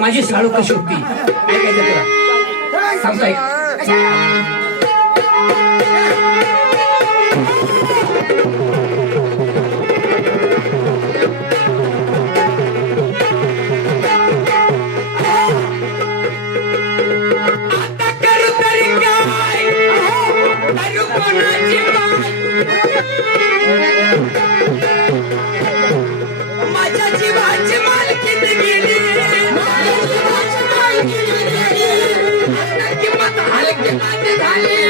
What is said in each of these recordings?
माझी साळू कशी होती ऐकायचं तुला सांगतो ऐक आता करू Thank you.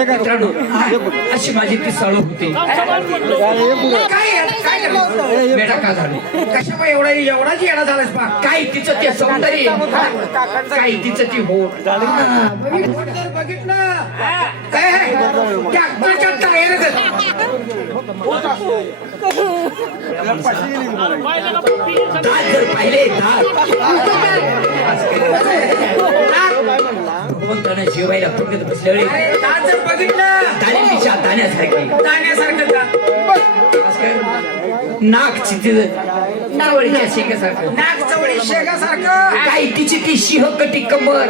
मित्रांनो अशी माझी ती साळू होती. काय? बेटा का झाली? कशामुळे एवढा एवढाच येडा झालास पा काय तिचं ते सौंदर्य? काय तिचं ती हो बघितलं? काय ट्रॅक्टरच्या टायर दात जर पाहिले भगवंतानं जेवायला फुकत बसले जर बघितलं दाण्याच्या दाण्यासारखे दाण्यासारखं नाक चिती नावळीच्या शेकासारखं नाक चवळी शेकासारखं काय तिची ती शिह कटी कंबर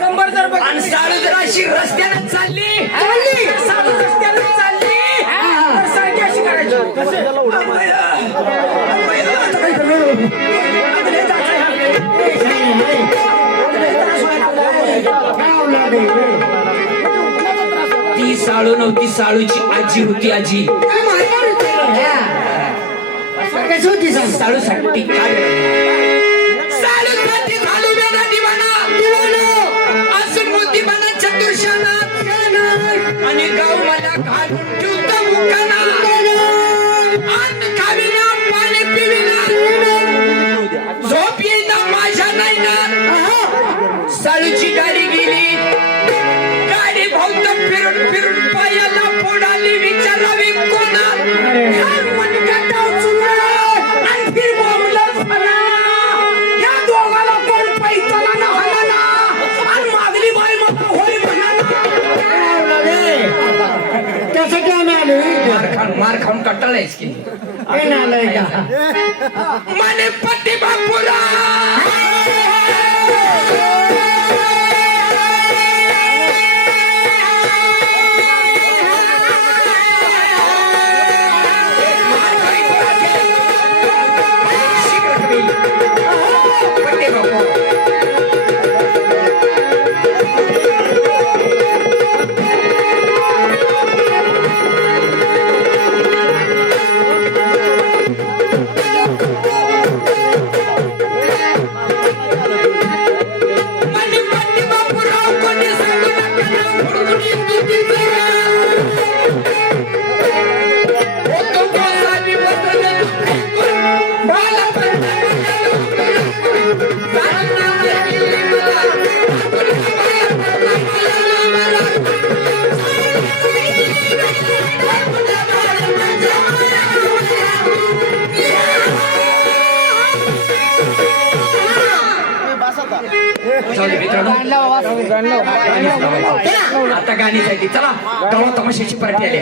कंबर जर आणि साडू जर अशी रस्त्यानं चालली चालली साडू रस्त्यानं चालली तर सारखी अशी करायची ती साळू नव्हती साळूची आजी होती आजी. साळू साठी काय? मार खाऊन मार खाऊन कटाळायच की आलोय का? मने पट्टी बापुरा आता गाणी झाली चला तमाशाची पार्टी आली.